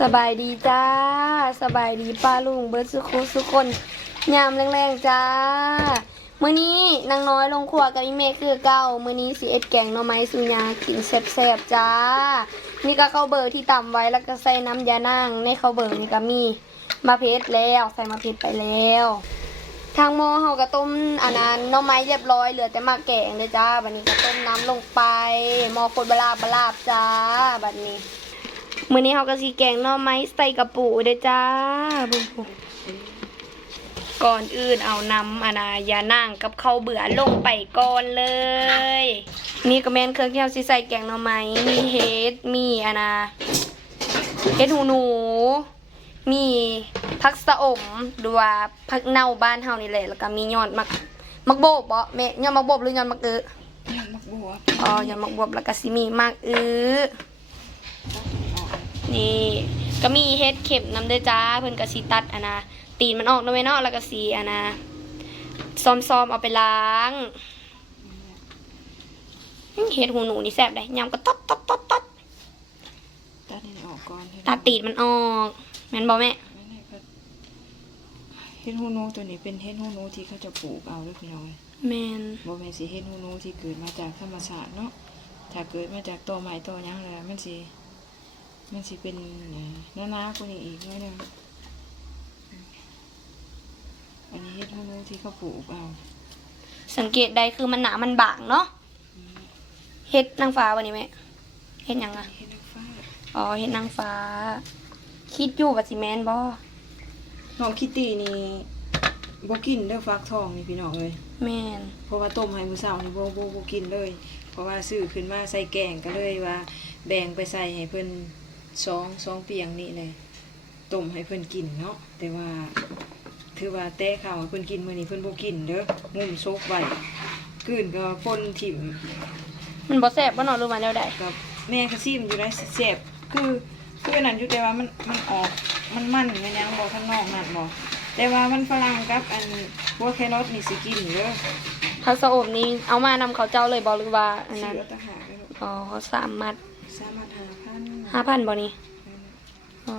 สบายดีจ้า สบายดีป้าลุงเบิร์ดสุขุสุคนยามแรงๆจ้ามื้อนี้นางน้อยลงครัวกับอีเมฆคือเก่ามื้อนี้สิเอ็ดแกงหน่อไม้สุญญากินแซ่บๆจ้า นี่ก็ข้าวเบอร์ที่ตำไว้แล้วก็ใส่น้ำยานางในข้าวเบอร์นี่ก็มีมาเพชรแล้วใส่มาเพชรไปแล้ว ทางหม้อเฮาก็ต้มอันนั้นหน่อไม้เรียบร้อยเหลือแต่มาแกงเลยจ้าบัดนี้ก็ต้มน้ำลงไปหม้อคนบลาบลาบจ้าบัดนี้ มื้อนี้เฮาก็สิแกงหน่อไม้ใส่กระปูเด้อจ้าบุบก่อนอื่นเอาน้ำอานายานั่งกับข้าวเบื่อลงไปก่อนเลย นี่ก็แม่นเครื่องที่เฮาสิใส่แกงหน่อไม้มีเห็ดมีอานาเห็ดหูหนู มีผักสะอมหรือว่าผักเน่าบ้านเฮานี่แหละแล้วก็มียอดมักมักโบกบ่แม่ยอดมักโบกหรือยอดมักเออเนี่ยมักบัวอ๋อยอดมักบวบแล้วก็สิมีมักอื้อ นี่ก็มีเฮ็ดเข็มนำเด้อจ้าเพิ่นก็สิตัดอะนะตีนมันออกเนาะแม่เนาะแล้วก็สีอะนะซ้อมๆเอาไปล้างอื้อเฮ็ดหูหนูนี่แซ่บได้ยำก็ตดตดตดตดตัดนี่ออกก่อนตัดตีนมันออกแม่นบ่แม่เฮ็ดฮูโนตัวนี้เป็นเฮ็ดฮูโนที่เขาจะปลูกเอาเด้อพี่น้องแม่นบ่แม่นสิเฮ็ดฮูโนที่เกิดมาจากธรรมชาติเนาะถ้าเกิดมาจากต้นไม้ต้นหยังแล้วมันสิ มันสิเป็นหน้าๆกว่านี้อีกหน้อยหนึงอันนี้เฮ็ดฮูโนที่เขาปลูกเอาสังเกตได้คือมันหนามันบางเนาะเฮ็ดนางฟ้าวันนี้แม่เฮ็ดหยังอะเฮ็ดนางฟ้าอ๋อเฮ็ดนางฟ้า คิดอยู่ว่าสิแม่นบ่น้องคิตตี้นี่บ่กินเด้อฟักทองนี่พี่น้องเอ้ยแม่นเพราะว่าต้มให้มื้อเช้านี่บ่บ่บ่กินเลย เพราะว่าซื้อขึ้นมาใส่แกงก็เลยว่า แบ่งไปใส่ให้เพิ่น สองสองเปียงนี่เลยต้มให้เพิ่นกินเนาะแต่ว่าถือว่าแต้ข้าวให้เพิ่นกินมื้อนี้เพิ่นบ่กินเด้อมุมซกไว้กลืนก็ป่นถิ่มมันบ่แซ่บบ่เนาะหรือว่าแนวใดกับแม่ก็ซิมอยู่ได้แซ่บคือคืออันนั้นอยู่แต่ว่ามันมันออกมันมันแม่นยังบ่ข้างนอกนั่นบ่แต่ว่ามันฝรั่งกับอันบัวแครอทนี่สิกินเด้อผักสะอมนี่เอามานำเขาเจ้าเลยบ่หรือว่าอันซื้นั้นอเอาต่างหากเด้อลูกอ๋อสามมัดสามารถหาพัน ห้าพันบ่นี่อ๋อ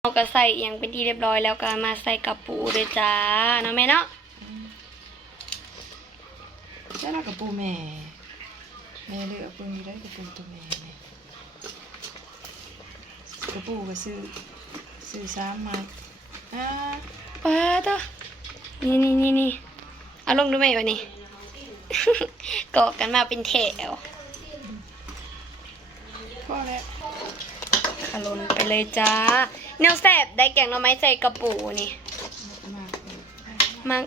เอาก็ใส่เอียงเป็นที่เรียบร้อยแล้วก็มาใส่กระปูด้วยจ้าเนาะแม่เนาะแล้วเรากับปูแม่ แม่เลือกปูนี้ได้กับปูตัวแม่แม่กระปูก็ซื้อซื้อสามมาอ่าป้าตัวนี่นี่นี่นี่เอาลงดูไหมวะนี่เกาะกันมาเป็นแถว พอแล้วขลนไปเลยจ้าแนวแสบได้แกงหน่อไม้ใส่กระปูนี่มามัก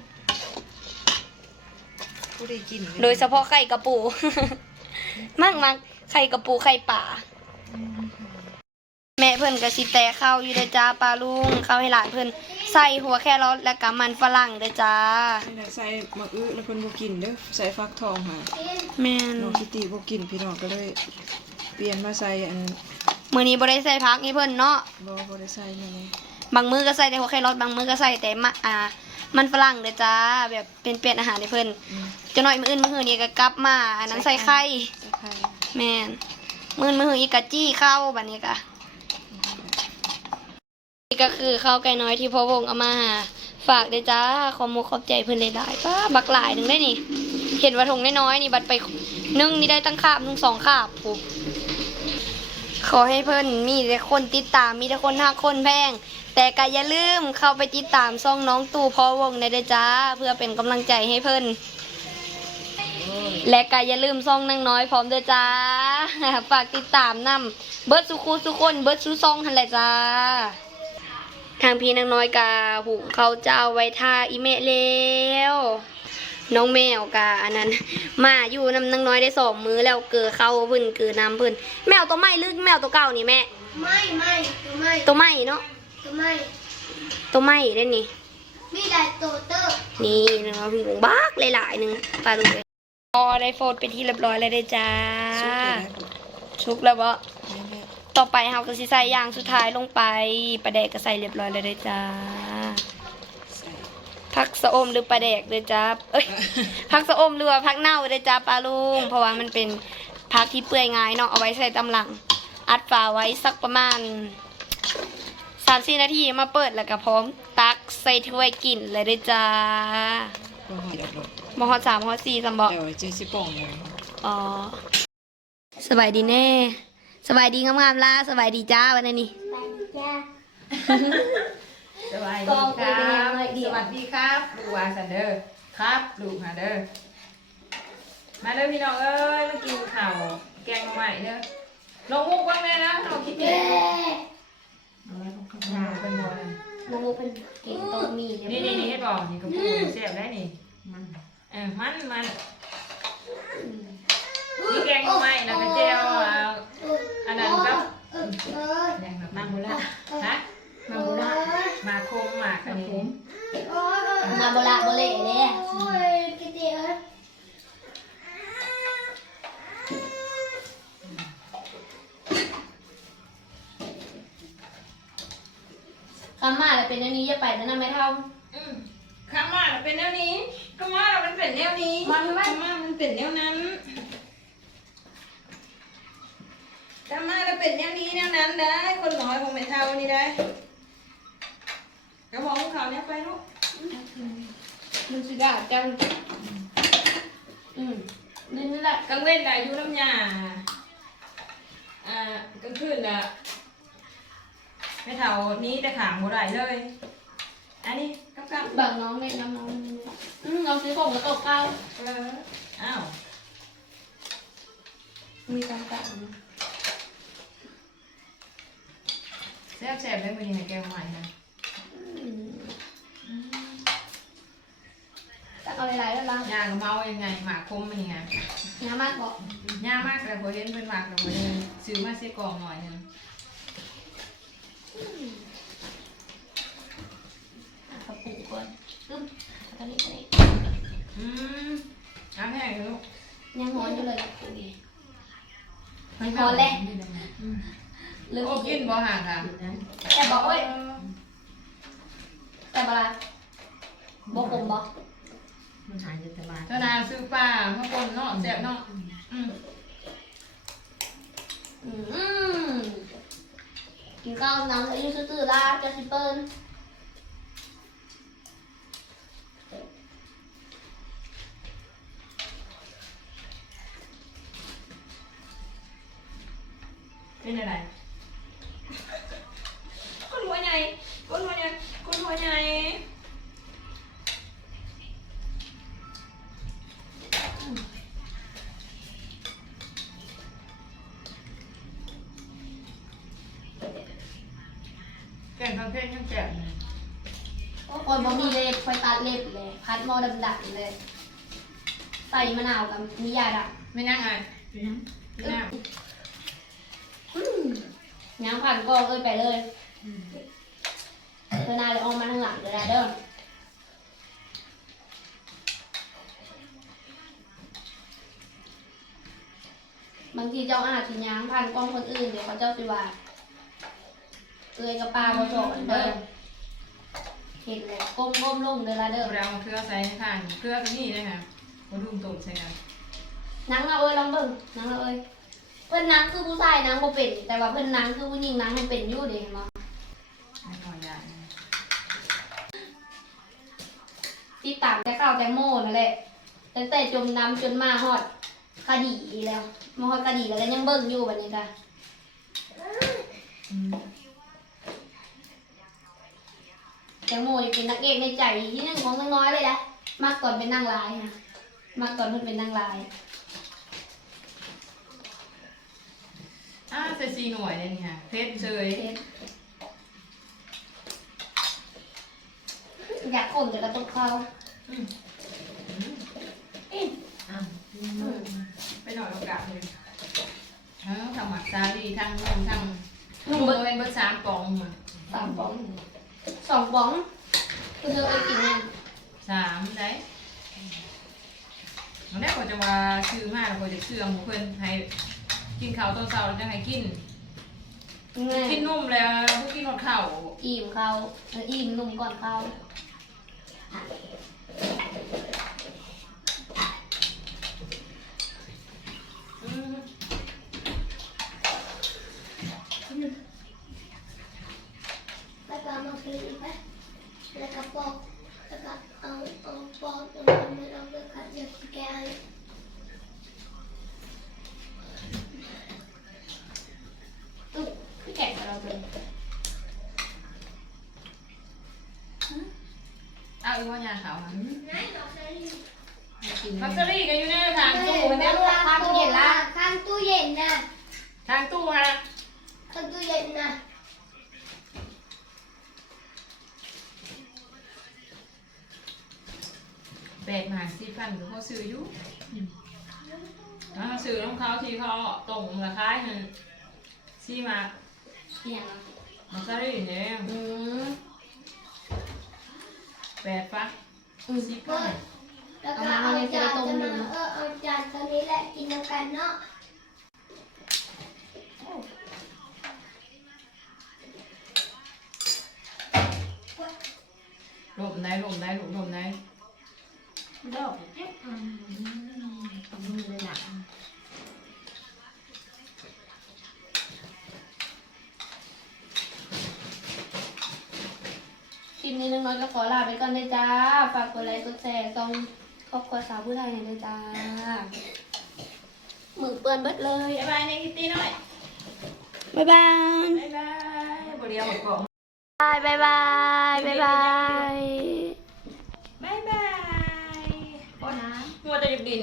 ผู้ได้กินลโดยเฉพาะไข่กระปู มักมักไข่กระปูไข่ป่า แม่เพิ่นก็สิแต่ข้าวอยู่เด้อจ้าปลาลุงข้าวให้หลานเพิ่นใส่หัวแครอทและก็มันฝรั่งเด้อจ้านี่น่ะใส่มะอื้อแล้วเพิ่นบ่กินเด้อใส่ฟักทองหาแม่นน้องคิตตี้บ่กินพี่น้องก็เลย เปลี่ยนมาใส่อันมื้อนี้บ่ได้ใส่ผักให้เพิ่นเนาะบ่บ่ได้ใส่นั่นนี่บางมื้อก็ใส่แต่หัวแครอทบางมื้อก็ใส่แต่มะอ่า มันฝรั่งเด้อจ้าแบบเป็นเปลี่ยนอาหารให้เพิ่นอืมจะหน่อยมื้ออื่นมื้อหือนี่ก็กลับมาอันนั้นใส่ไข่ใส่ไข่แม่นมื้ออื่นมื้อหืออีกก็จี้ข้าวบัดนี้ก็นี่ก็คือข้าวไก่น้อยที่พ่อวงเอามาหาฝากเด้อจ้าขอมกขอบใจเพิ่นหลายๆป้าบักหลายหนึงได้นี่ เห็นว่าถุงน้อยๆนี่บัดไปนึ่งนี่ได้ตั้งคาบหนึงสองคาบปุ๊บ ขอให้เพิ่นมีแต่คนติดตามมีแต่คนหักคนแพง แต่ก็อย่าลืมเข้าไปติดตามช่องน้องตู่พอวงในเด้อจ้า เพื่อเป็นกำลังใจให้เพิ่นและก็อย่าลืมซ่องนางน้อยพร้อมเด้อจ้า ฝากติดตามนำเบิร์ดสุคูสุคนเบิร์ดสุซองทันแหละจ้า ทางพี่นางน้อยกาหุงเขาวเจ้าไว้ท่าอีเมะแล้ว น้องแมวกาอันนั้น มาอยู่นำนางน้อยได้สองมือแล้วเกือเข้าเพื้นเกือน้ำเพื้นแมวตัวใหม่หรือแมวตัวเก่านี่แม่ ไม่ไม่ตัวไม่ตัวใหม่เนาะตัวไม่ตัวใหม่ได้นี่มีหลายตัวเตอร์นี่นะคะหุงบักหลายๆหนึ่งปลาลูกเลยพอได้โฟดไปนที่เรียบร้อยแล้วเด้อจ้าสุกเลยนะชุกแล้วบ่แม่ต่อไปเฮาก็สิใส่อย่างสุดท้ายลงไปปลาแดกก็ใส่เรียบร้อยแล้วเด้อจ้าใส่ ผักสะอมหรือปลาแดกเด้อจ้าเอ้ยผักสะอมหรือว่าผักเน่าเด้อจ้าปลาลุง เพราะว่ามันเป็นผักที่เปื่อยง่ายเนาะเอาไว้ใส่ตำหลัง อัดฝาไว้สักประมาณสามสี่นาทีมาเปิดแล้วก็พร้อมตักใส่ถ้วยกินเลยเด้อจ้าก็หอยดอกดอกมฮอสามมฮอสี่สำบอกเดี๋ยวเจสิป่องเลยอ๋อสบายดีแน่ สบายดีงามๆล่ะสบายดีจ้าวันนี้ไปจ้า สวัสกล้ดีองคเป็นรัยังบไงเดี๋ยวสวัสดีครับลูกวาสันเดอร์ครับลูกฮาเดอร์มาเด้อพี่น้องเอ้ยมากินข้าวแกงใหม่เด้อลงมุกบ้างเลยนะเราคิดเองเป็นบัวเลยน้องมุกเป็นเก่งต้มมีเดี๋ยวนี่นี่นี่ให้บอกนี่กระปุกเสียบได้นี่มันเออมันมันนี่แกงใหม่แล้วก็เจียวเอาอันนั้นก็เออเออแดงแบบมาบุระฮะ มาบุระมาคมหมากอันนี้โอ้ยมาโบราณโบเล่เนี่ยโอ้ยกินเดียวคำมาแล้วเป็นอันนี้อย่าไปนะนะแม่เท่าอืมข้ามาเป็นแนวนี้ข้ามาเรามันเป็นแนวนี้มันไม่ข้ามามันเป็นแนวนั้นข้ามาเราเป็นแนวนี้แนวนั้นได้ คนน้อยคงไม่เท่านี่ได้ กระมองเขาเนี่ยไปลูกมันสุดยอดจัง อืมนี่นี่แหละกลางเว้นได้อยู่น้ำยาอ่ากลางคืนน่ะไม่เท่านี้แต่ขางบ่ได้เลย อันนี้กับกับบังน้องเล่นน้ำน้องนี่อืมน้องซื้อของมาตกเก้าเอออ้าวมีกำกับแซ่บแซ่บได้เป็นยังไงแกงใหม่นะ อืมจะ เอาหลายๆแล้วล่ะยางกับเมายังไงหมากคมเป็นยังไงน้ำมากบอกย่ามากแต่พอเห็นเป็นหมากแต่พอเห็นซื้อมาเสียกล่องหน่อยหนึงกระปุกก่อนตึ้มตอนนี้ตอนนี้อืมเอาแห้งเลยลูกยังร้อนอยู่เลยกระปุกนี้ให้พอแล้วอืมลืมโอ้กินบ่ห่างค่ะแต่บอกเอ้ยแต่บลาบอกผมบอก มันหายจากตลาดเจ้านาซื้อปลาข้าวปนเนาะแซ่บเนาะอืมอืมกินข้าวน้ำอายุซื่อๆลาจะสิเปิ้ลเป็นอะไร กงข้าวเผ็ดยังแซ่บเลยคนบ่มีเล็บคอยตัดเล็บเลย พัดหมอดำๆเลย ใส่มะนาวกับนิยาดำไม่นั่งไงไม่นั่งอืมย่างผ่านกล้องเอ้ยไปเลยเธอนาเลยออกมาทางหลังเดี๋ยวได้เด้อบางทีเจ้าอาจสิย่างผ่านกล้องคนอื่นเดี๋ยวเขาเจ้าสิว่า เอ้ยกับปลาบ่สอนเด้อเห็นเลยก้มก้มๆลงเด้อละเด้อเราเอาเครือใส่ข้างเครือก็นี่นะคะคนรุ่มตุ่มใส่กันนังเราเอ้ยลองเบิ่งนังเราเอ้ยเพิ่นนังคือผู้ชายนังบ่เป็น แต่ว่าเพิ่นนังคือผู้หญิงนังมันเป็นอยู่เด้เห็นบ่ไม่หน่อยใหญ่นะติดตามแต่ข่าวแตงโมนั่นแหละตั้งแต่จมน้ำจนมาฮอดคดีแล้วมาฮอดคดีแล้วก็ยังเบิ่งอยู่บัดนี้จ้ะ แตงโมนี่เป็นนักเอกในใจที่หนึ่งของน้อยๆเลยนะมากก่อนเป็นนางร้ายนะมากก่อนเพิ่นเป็นนางร้ายอ่าใส่ซีหน่วยเลยนี่ค่ะเพชรเชยเฮ็ดอยากข่มแต่กระตุกเขาอืมอ้าวไปหน่อยโอกาสเลยเออทำหมักซาลีทั้งนุ่มทั้งลุนุ่งมเบิดเป็นเบิร์ดสามปองมาสามป๋อง สองป๋องคือเธอไปกินเนี่ยสามได้วันนี้ผมจะว่าซื้อมาแล้วผมจะเชื่องเพื่อนให้กินข้าวตอนเช้าแล้วจะให้กินแม่กินนุ่มแล้วพวกกินหมดข้าว อิ่มเขาเอออิ่มนุ่มก่อนเขาอื อาอีกว่ายาขาวนะกินมักซรี่ก็อยู่ในทางตู้มันได้ข้างตู้เย็นละข้างตู้เย็นนะทางตู้มาข้างตู้เย็นนะแบกมาสี่พันคือเขาซื้ออยู่แล้วเขาซื้อของเขาที่เขาตรงราคาหนึ่งสี่มาเหี่ยงมักซรี่เนี่ยอืม แปดฟักอืมสี่เปิพันดแล้วก็เอาจานจะมาเออเอาจานตัวนี้แหละกินน้ำกันเนาะหลบไหนหลบไหนหลบหลบไหนดอกเจ๊อืมเอามือเลยหนัก คลิปนี้น้องน้อยก็ขอลาไปก่อนเลยจ้า ฝากกดไลค์กดแชร์ส่งครอบครัวสาวผู้ไทยหน่อยเลยจ้ามือเปื้อนเบิดเลยบ๊ายบายในคิตตี้หน่อยบ๊ายบาย บ๊ายบายบริยาบอกบอกบายบายบายบายบายบ๊ายบายก็นะมัวแต่หยุดดิน